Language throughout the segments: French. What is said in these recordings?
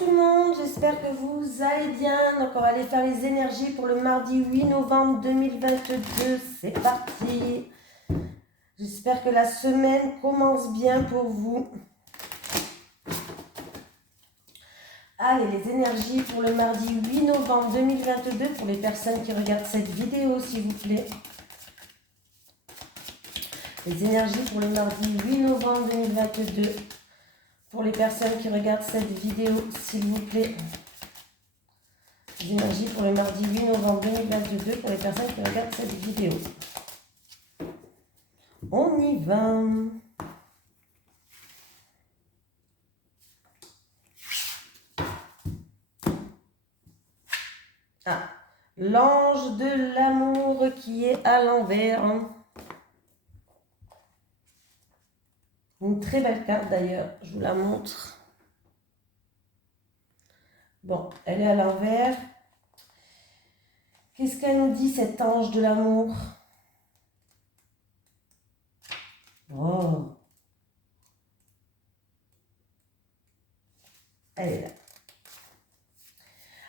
tout le monde, j'espère que vous allez bien. Donc on va aller faire les énergies pour le mardi 8 novembre 2022. C'est parti. J'espère que la semaine commence bien pour vous. Allez, les énergies pour le mardi 8 novembre 2022 pour les personnes qui regardent cette vidéo, s'il vous plaît. Les énergies pour le mardi 8 novembre 2022 pour les personnes qui regardent cette vidéo, s'il vous plaît. Les énergies pour le mardi 8 novembre 2022 pour les personnes qui regardent cette vidéo. On y va. Ah, l'ange de l'amour qui est à l'envers. Une très belle carte d'ailleurs, je vous la montre. Bon, elle est à l'envers. Qu'est-ce qu'elle nous dit, cet ange de l'amour? Oh. Elle est là.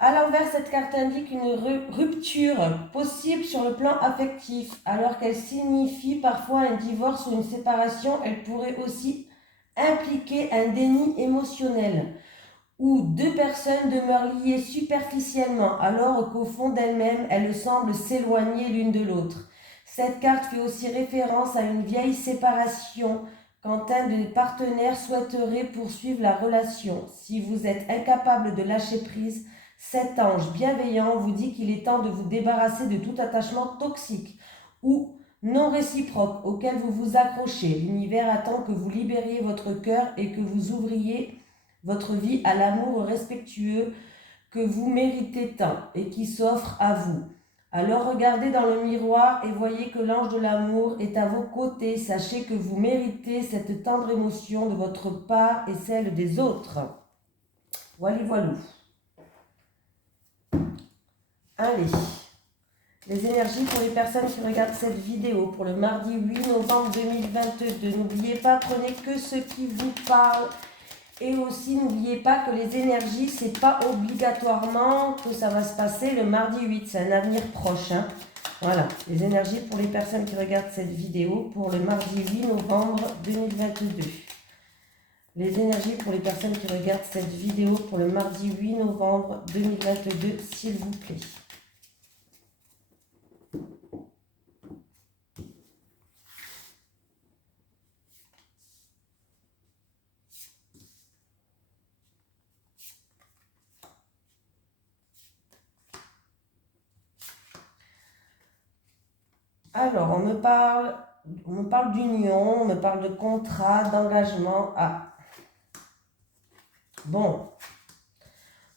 À l'envers, cette carte indique une rupture possible sur le plan affectif. Alors qu'elle signifie parfois un divorce ou une séparation, elle pourrait aussi impliquer un déni émotionnel, où deux personnes demeurent liées superficiellement, alors qu'au fond d'elles-mêmes, elles semblent s'éloigner l'une de l'autre. Cette carte fait aussi référence à une vieille séparation, quand un des partenaires souhaiterait poursuivre la relation. Si vous êtes incapable de lâcher prise, cet ange bienveillant vous dit qu'il est temps de vous débarrasser de tout attachement toxique ou non réciproque auquel vous vous accrochez. L'univers attend que vous libériez votre cœur et que vous ouvriez votre vie à l'amour respectueux que vous méritez tant et qui s'offre à vous. Alors regardez dans le miroir et voyez que l'ange de l'amour est à vos côtés. Sachez que vous méritez cette tendre émotion de votre part et celle des autres. Voilà, voilà. Allez, les énergies pour les personnes qui regardent cette vidéo pour le mardi 8 novembre 2022. N'oubliez pas, prenez que ce qui vous parle. Et aussi, n'oubliez pas que les énergies, c'est pas obligatoirement que ça va se passer le mardi 8. C'est un avenir proche. Hein. Voilà, les énergies pour les personnes qui regardent cette vidéo pour le mardi 8 novembre 2022. Les énergies pour les personnes qui regardent cette vidéo pour le mardi 8 novembre 2022, s'il vous plaît. Alors, on me parle d'union, on me parle de contrat, d'engagement. Ah. Bon.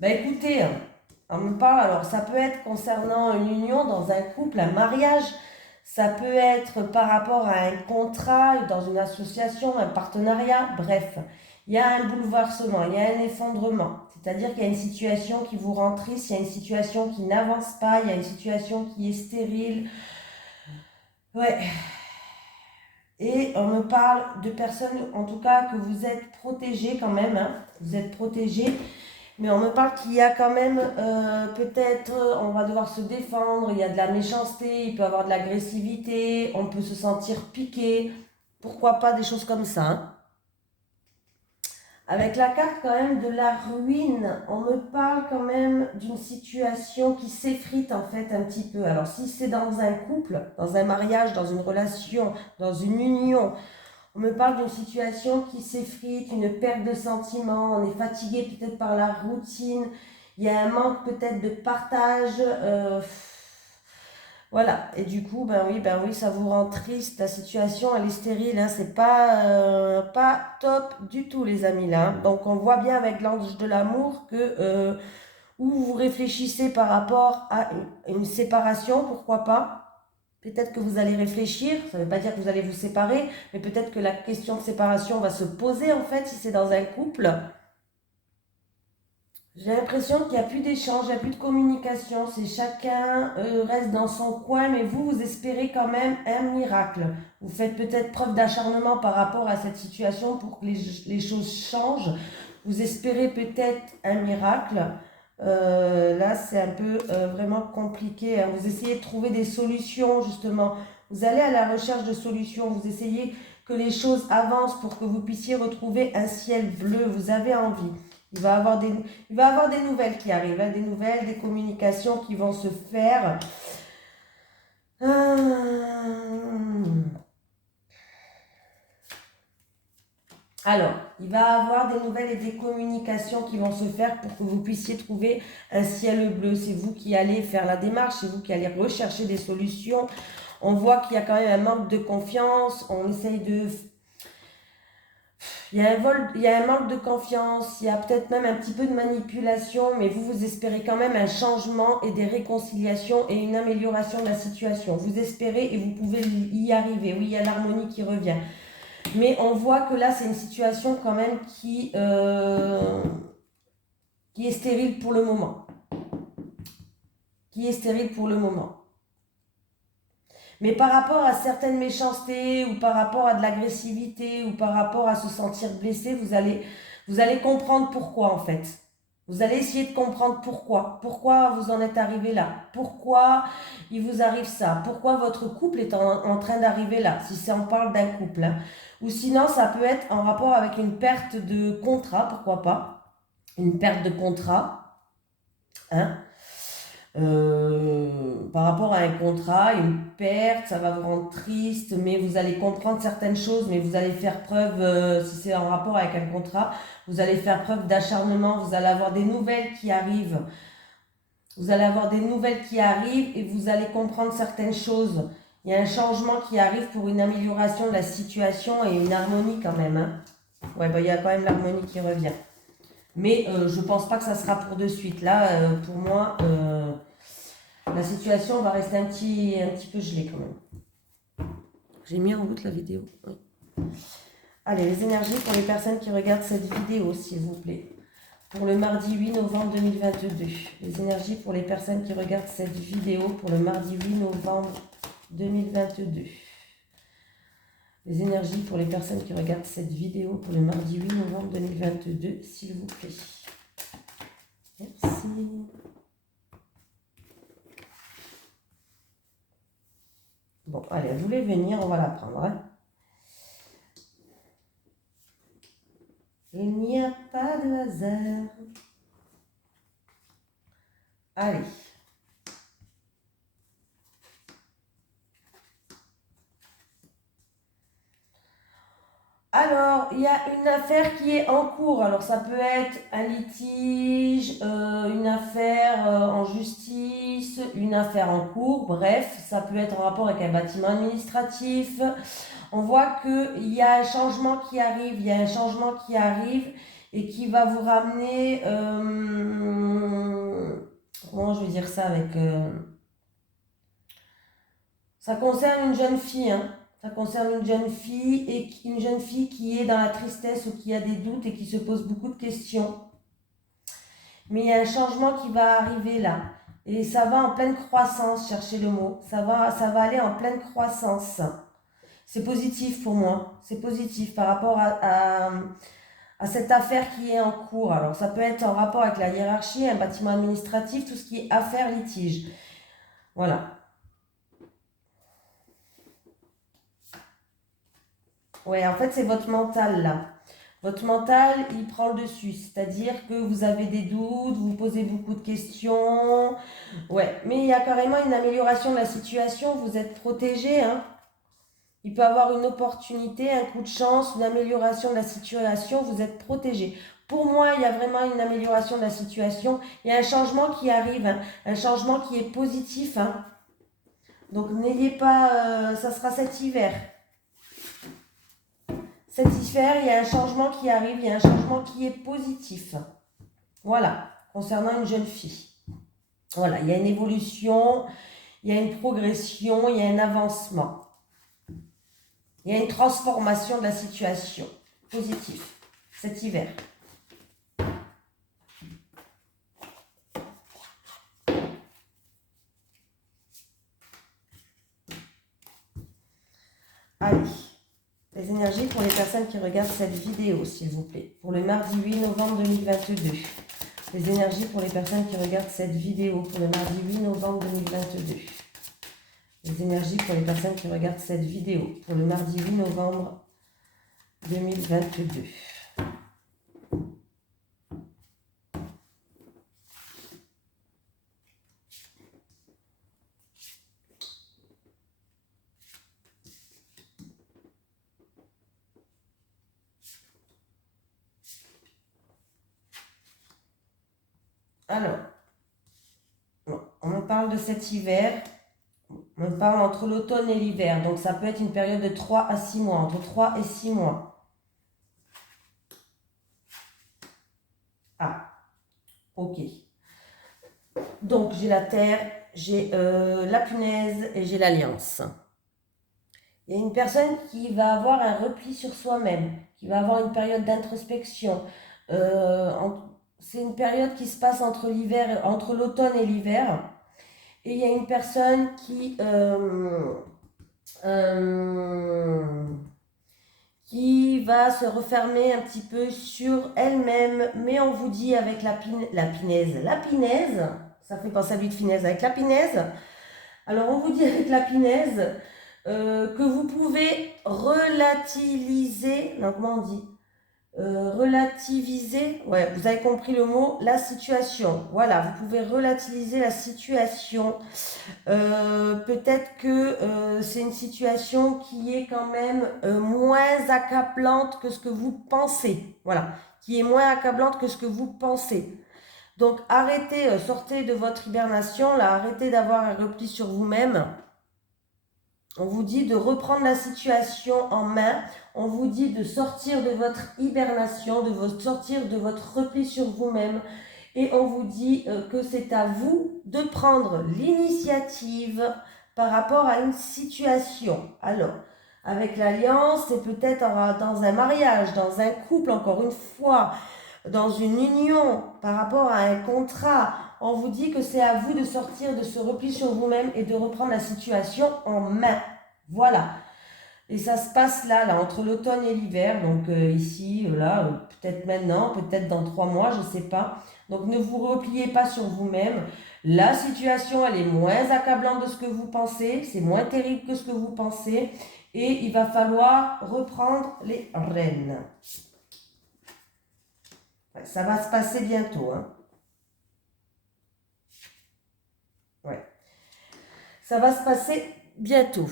Ben écoutez, on me parle, alors ça peut être concernant une union dans un couple, un mariage. Ça peut être par rapport à un contrat, dans une association, un partenariat. Bref, il y a un bouleversement, il y a un effondrement. C'est-à-dire qu'il y a une situation qui vous rend triste, il y a une situation qui n'avance pas, il y a une situation qui est stérile. Ouais. Et on me parle de personnes, en tout cas, que vous êtes protégés quand même. Hein. Vous êtes protégés. Mais on me parle qu'il y a quand même, peut-être, on va devoir se défendre. Il y a de la méchanceté, il peut y avoir de l'agressivité. On peut se sentir piqué. Pourquoi pas des choses comme ça. Hein. Avec la carte quand même de la ruine, on me parle quand même d'une situation qui s'effrite en fait un petit peu. Alors si c'est dans un couple, dans un mariage, dans une relation, dans une union, on me parle d'une situation qui s'effrite, une perte de sentiments, on est fatigué peut-être par la routine, il y a un manque peut-être de partage. Voilà, et du coup, ben oui, ça vous rend triste, la situation, elle est stérile, hein, c'est pas top du tout, les amis, là. Hein. Donc, on voit bien avec l'ange de l'amour que, où vous réfléchissez par rapport à une séparation, pourquoi pas. Peut-être que vous allez réfléchir, ça ne veut pas dire que vous allez vous séparer, mais peut-être que la question de séparation va se poser, en fait, si c'est dans un couple. J'ai l'impression qu'il n'y a plus d'échange, il n'y a plus de communication. C'est chacun reste dans son coin, mais vous espérez quand même un miracle. Vous faites peut-être preuve d'acharnement par rapport à cette situation pour que les choses changent. Vous espérez peut-être un miracle. Là, c'est un peu vraiment compliqué, hein. Vous essayez de trouver des solutions, justement. Vous allez à la recherche de solutions. Vous essayez que les choses avancent pour que vous puissiez retrouver un ciel bleu. Vous avez envie. Il va y avoir des nouvelles qui arrivent, hein, des nouvelles, des communications qui vont se faire. Alors, il va y avoir des nouvelles et des communications qui vont se faire pour que vous puissiez trouver un ciel bleu. C'est vous qui allez faire la démarche, c'est vous qui allez rechercher des solutions. On voit qu'il y a quand même un manque de confiance. On essaye de... Il y a un manque de confiance, il y a peut-être même un petit peu de manipulation, mais vous espérez quand même un changement et des réconciliations et une amélioration de la situation. Vous espérez et vous pouvez y arriver. Oui, il y a l'harmonie qui revient. Mais on voit que là, c'est une situation quand même qui est stérile pour le moment. Qui est stérile pour le moment. Mais par rapport à certaines méchancetés ou par rapport à de l'agressivité ou par rapport à se sentir blessé, vous allez comprendre pourquoi en fait. Vous allez essayer de comprendre pourquoi. Pourquoi vous en êtes arrivé là. Pourquoi il vous arrive ça. Pourquoi votre couple est en train d'arriver là. Si on parle d'un couple. Hein. Ou sinon, ça peut être en rapport avec une perte de contrat. Pourquoi pas. Une perte de contrat. Hein. Par rapport à un contrat, une perte, ça va vous rendre triste, mais vous allez comprendre certaines choses, mais vous allez faire preuve, si c'est en rapport avec un contrat, vous allez faire preuve d'acharnement, vous allez avoir des nouvelles qui arrivent. Vous allez avoir des nouvelles qui arrivent et vous allez comprendre certaines choses. Il y a un changement qui arrive pour une amélioration de la situation et une harmonie quand même. Hein. Ouais, il y a quand même l'harmonie qui revient. Mais je pense pas que ça sera pour de suite. Là, pour moi... la situation va rester un petit peu gelée quand même. J'ai mis en route la vidéo. Oui. Allez, les énergies pour les personnes qui regardent cette vidéo, s'il vous plaît. Pour le mardi 8 novembre 2022. Les énergies pour les personnes qui regardent cette vidéo pour le mardi 8 novembre 2022. Les énergies pour les personnes qui regardent cette vidéo pour le mardi 8 novembre 2022, s'il vous plaît. Merci. Bon, allez, vous voulez venir, on va la prendre. Hein. Il n'y a pas de hasard. Allez. Alors, il y a une affaire qui est en cours. Alors, ça peut être un litige, une affaire en justice, une affaire en cours. Bref, ça peut être en rapport avec un bâtiment administratif. On voit qu'il y a un changement qui arrive. Il y a un changement qui arrive et qui va vous ramener... comment je vais dire ça avec... ça concerne une jeune fille, hein. Ça concerne une jeune fille et une jeune fille qui est dans la tristesse ou qui a des doutes et qui se pose beaucoup de questions. Mais il y a un changement qui va arriver là. Et ça va en pleine croissance, cherchez le mot. Ça va aller en pleine croissance. C'est positif pour moi. C'est positif par rapport à cette affaire qui est en cours. Alors ça peut être en rapport avec la hiérarchie, un bâtiment administratif, tout ce qui est affaire litige. Voilà. Ouais, en fait, c'est votre mental là. Votre mental, il prend le dessus. C'est-à-dire que vous avez des doutes, vous posez beaucoup de questions. Ouais, mais il y a carrément une amélioration de la situation. Vous êtes protégé, hein. Il peut y avoir une opportunité, un coup de chance, une amélioration de la situation. Vous êtes protégé. Pour moi, il y a vraiment une amélioration de la situation. Il y a un changement qui arrive, hein. Un changement qui est positif. Hein. Donc, n'ayez pas... ça sera cet hiver. Cet hiver, il y a un changement qui arrive, il y a un changement qui est positif. Voilà, concernant une jeune fille. Voilà, il y a une évolution, il y a une progression, il y a un avancement. Il y a une transformation de la situation. Positif, cet hiver. Allez, les énergies énergies pour les personnes qui regardent cette vidéo, s'il vous plaît. Pour le mardi 8 novembre 2022. Les énergies pour les personnes qui regardent cette vidéo. Pour le mardi 8 novembre 2022. Les énergies pour les personnes qui regardent cette vidéo. Pour le mardi 8 novembre 2022. Alors, on me parle de cet hiver, on me parle entre l'automne et l'hiver, donc ça peut être une période de 3 à 6 mois, entre 3 et 6 mois. Ah, ok. Donc j'ai la Terre, j'ai la punaise et j'ai l'Alliance. Il y a une personne qui va avoir un repli sur soi-même, qui va avoir une période d'introspection. C'est une période qui se passe entre l'automne et l'hiver. Et il y a une personne qui va se refermer un petit peu sur elle-même. Mais on vous dit avec la pinaise, ça fait penser à lui de finesse, avec la pinaise. Alors on vous dit avec la pinaise que vous pouvez relativiser, non, comment on dit relativiser, ouais, vous avez compris le mot, la situation. Voilà, vous pouvez relativiser la situation. Peut-être que c'est une situation qui est quand même moins accablante que ce que vous pensez. Voilà, qui est moins accablante que ce que vous pensez. Donc arrêtez, sortez de votre hibernation, là, arrêtez d'avoir un repli sur vous-même. On vous dit de reprendre la situation en main. On vous dit de sortir de votre hibernation, de sortir de votre repli sur vous-même. Et on vous dit que c'est à vous de prendre l'initiative par rapport à une situation. Alors, avec l'alliance, c'est peut-être dans un mariage, dans un couple, encore une fois, dans une union, par rapport à un contrat. On vous dit que c'est à vous de sortir de ce repli sur vous-même et de reprendre la situation en main. Voilà. Et ça se passe là entre l'automne et l'hiver. Donc ici, là, peut-être maintenant, peut-être dans 3 mois, je ne sais pas. Donc ne vous repliez pas sur vous-même. La situation, elle est moins accablante de ce que vous pensez. C'est moins terrible que ce que vous pensez. Et il va falloir reprendre les rênes. Ça va se passer bientôt, hein. Ouais. Ça va se passer bientôt.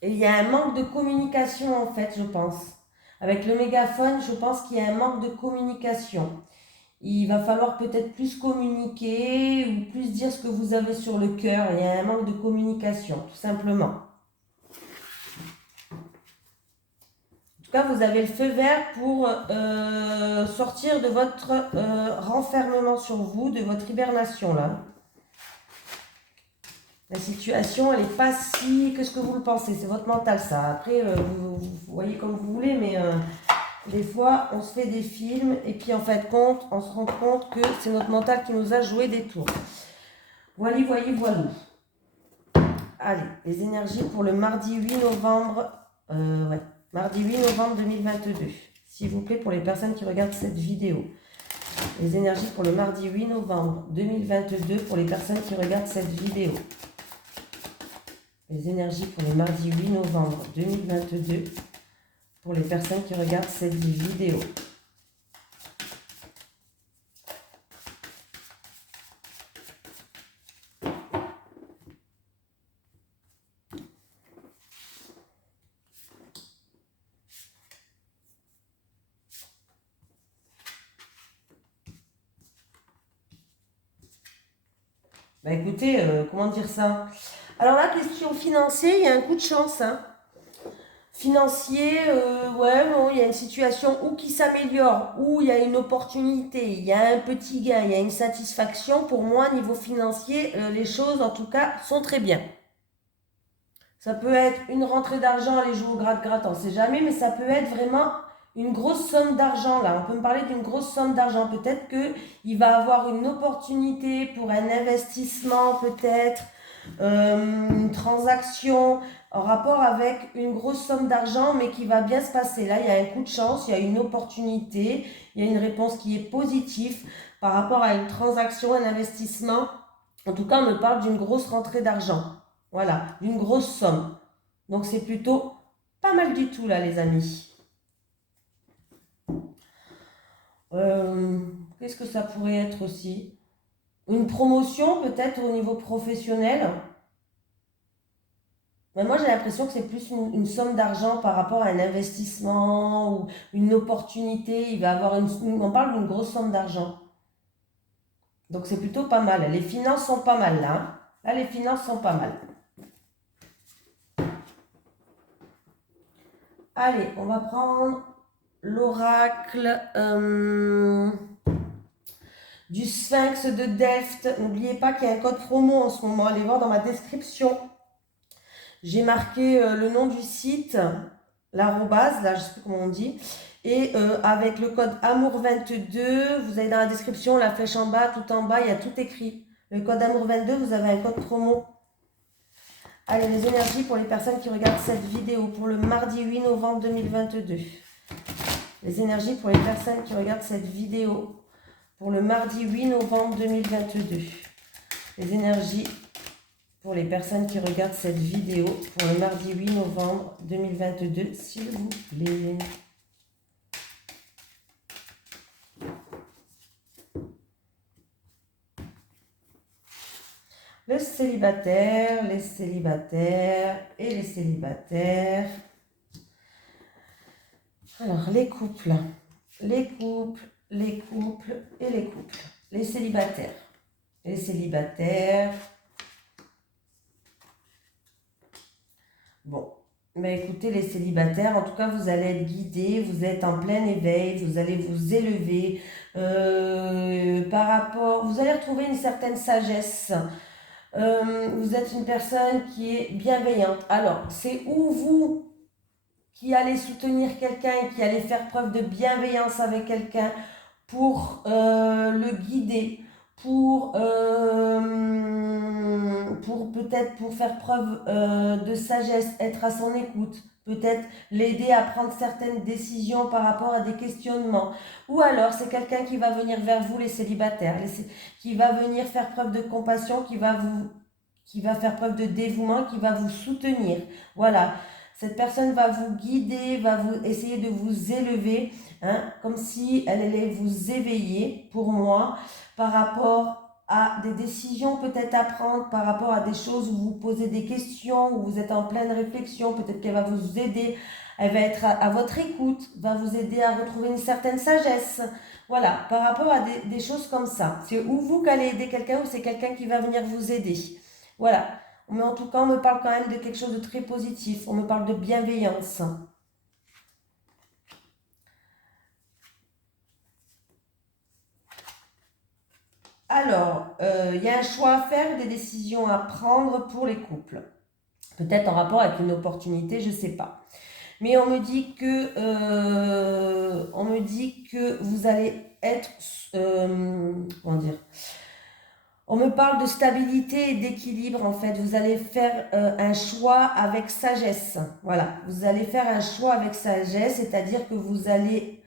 Et il y a un manque de communication en fait, je pense. Avec le mégaphone, je pense qu'il y a un manque de communication. Il va falloir peut-être plus communiquer ou plus dire ce que vous avez sur le cœur. Il y a un manque de communication, tout simplement. En tout cas, vous avez le feu vert pour sortir de votre renfermement sur vous, de votre hibernation là. La situation, elle n'est pas si que ce que vous le pensez. C'est votre mental, ça. Après, vous voyez comme vous voulez, mais des fois, on se fait des films et puis en fait, on se rend compte que c'est notre mental qui nous a joué des tours. Voilà. Allez, les énergies pour le mardi 8 novembre. Mardi 8 novembre 2022. S'il vous plaît, pour les personnes qui regardent cette vidéo. Les énergies pour le mardi 8 novembre 2022 pour les personnes qui regardent cette vidéo. Les énergies pour le mardi 8 novembre 2022 pour les personnes qui regardent cette vidéo. Bah écoutez, comment dire ça? Alors la question financière, il y a un coup de chance, hein. Financier, ouais, bon, il y a une situation ou qui s'améliore, ou il y a une opportunité, il y a un petit gain, il y a une satisfaction. Pour moi, niveau financier, les choses, en tout cas, sont très bien. Ça peut être une rentrée d'argent, aller jouer au gratte-gratte, on ne sait jamais, mais ça peut être vraiment une grosse somme d'argent, là. On peut me parler d'une grosse somme d'argent. Peut-être qu'il va avoir une opportunité pour un investissement, peut-être. une transaction en rapport avec une grosse somme d'argent, mais qui va bien se passer. Là, il y a un coup de chance, il y a une opportunité, il y a une réponse qui est positive par rapport à une transaction, un investissement. En tout cas, on me parle d'une grosse rentrée d'argent. Voilà, d'une grosse somme. Donc, c'est plutôt pas mal du tout, là, les amis. Qu'est-ce que ça pourrait être aussi? Une promotion, peut-être, au niveau professionnel. Mais moi, j'ai l'impression que c'est plus une somme d'argent par rapport à un investissement ou une opportunité. Il va avoir on parle d'une grosse somme d'argent. Donc, c'est plutôt pas mal. Les finances sont pas mal, là, hein. Là, les finances sont pas mal. Allez, on va prendre l'oracle du Sphinx de Delft. N'oubliez pas qu'il y a un code promo en ce moment. Allez voir dans ma description. J'ai marqué le nom du site, l'arrobase, là je ne sais plus comment on dit. Et avec le code AMOUR22, vous avez dans la description la flèche en bas, tout en bas, il y a tout écrit. Le code AMOUR22, vous avez un code promo. Allez, les énergies pour les personnes qui regardent cette vidéo pour le mardi 8 novembre 2022. Les énergies pour les personnes qui regardent cette vidéo pour le mardi 8 novembre 2022. Les énergies pour les personnes qui regardent cette vidéo pour le mardi 8 novembre 2022, s'il vous plaît. Le célibataire, les célibataires et les célibataires. Alors, les couples, les couples, les couples et les couples. Les célibataires. Les célibataires. Bon, mais écoutez, les célibataires, en tout cas, vous allez être guidés, vous êtes en plein éveil, vous allez vous élever par rapport, vous allez retrouver une certaine sagesse. Vous êtes une personne qui est bienveillante. Alors, c'est où vous qui allez soutenir quelqu'un, qui allez faire preuve de bienveillance avec quelqu'un pour le guider, pour peut-être pour faire preuve de sagesse, être à son écoute, peut-être l'aider à prendre certaines décisions par rapport à des questionnements. Ou alors c'est quelqu'un qui va venir vers vous, les célibataires, qui va venir faire preuve de compassion, qui va faire preuve de dévouement, qui va vous soutenir. Voilà. Cette personne va vous guider, va vous essayer de vous élever, hein, comme si elle allait vous éveiller, pour moi, par rapport à des décisions peut-être à prendre, par rapport à des choses où vous posez des questions, où vous êtes en pleine réflexion, peut-être qu'elle va vous aider, elle va être à votre écoute, va vous aider à retrouver une certaine sagesse. Voilà, par rapport à des choses comme ça. C'est ou vous qui allez aider quelqu'un ou c'est quelqu'un qui va venir vous aider. Voilà. Mais en tout cas, on me parle quand même de quelque chose de très positif. On me parle de bienveillance. Alors, il y a un choix à faire, des décisions à prendre pour les couples. Peut-être en rapport avec une opportunité, je ne sais pas. Mais on me dit que vous allez être, comment dire, on me parle de stabilité et d'équilibre en fait. Vous allez faire un choix avec sagesse. Voilà, vous allez faire un choix avec sagesse, c'est-à-dire que vous allez...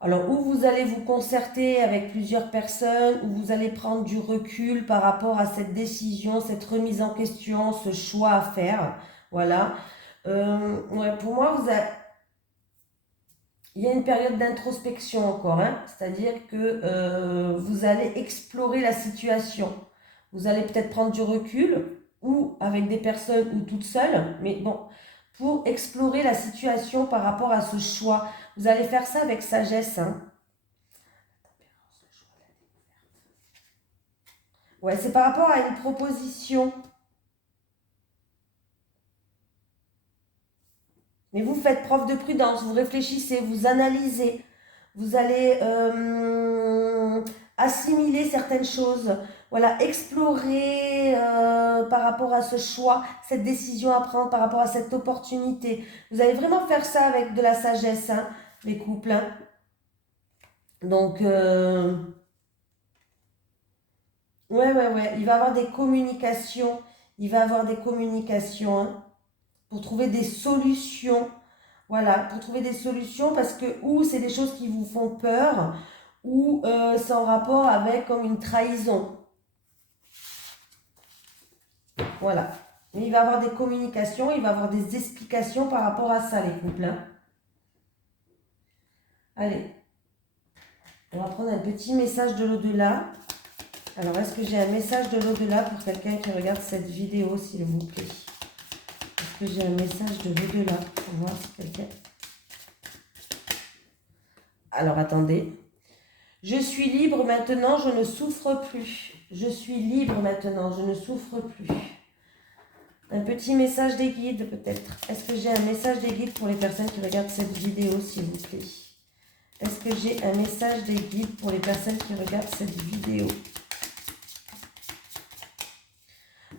Alors, ou vous allez vous concerter avec plusieurs personnes, ou vous allez prendre du recul par rapport à cette décision, cette remise en question, ce choix à faire. Voilà. Ouais, pour moi, il y a une période d'introspection encore, hein, c'est-à-dire que vous allez explorer la situation. Vous allez peut-être prendre du recul, ou avec des personnes, ou toute seule, mais bon, pour explorer la situation par rapport à ce choix. Vous allez faire ça avec sagesse, hein. Ouais, c'est par rapport à une proposition. Mais vous faites preuve de prudence, vous réfléchissez, vous analysez, vous allez assimiler certaines choses, voilà, explorer par rapport à ce choix, cette décision à prendre, par rapport à cette opportunité. Vous allez vraiment faire ça avec de la sagesse, hein, les couples, hein. Donc, ouais, il va y avoir des communications Il va avoir des communications hein, pour trouver des solutions. Voilà, pour trouver des solutions parce que ou c'est des choses qui vous font peur ou c'est en rapport avec comme une trahison. Voilà. Mais il va avoir des communications, il va avoir des explications par rapport à ça, les couples. Hein. Allez, on va prendre un petit message de l'au-delà. Alors, est-ce que j'ai un message de l'au-delà pour quelqu'un qui regarde cette vidéo, s'il vous plaît? Est-ce que j'ai un message de l'au-delà pour voir si quelqu'un... Alors, attendez. Je suis libre maintenant, je ne souffre plus. Je suis libre maintenant, je ne souffre plus. Un petit message des guides peut-être. Est-ce que j'ai un message des guides pour les personnes qui regardent cette vidéo, s'il vous plaît? Est-ce que j'ai un message des guides pour les personnes qui regardent cette vidéo?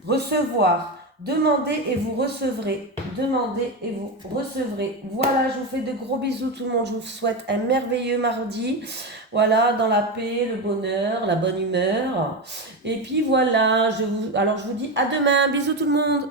Recevoir. Demandez et vous recevrez. Demandez et vous recevrez. Voilà, je vous fais de gros bisous tout le monde. Je vous souhaite un merveilleux mardi. Voilà, dans la paix, le bonheur, la bonne humeur. Et puis voilà, alors je vous dis à demain. Bisous tout le monde.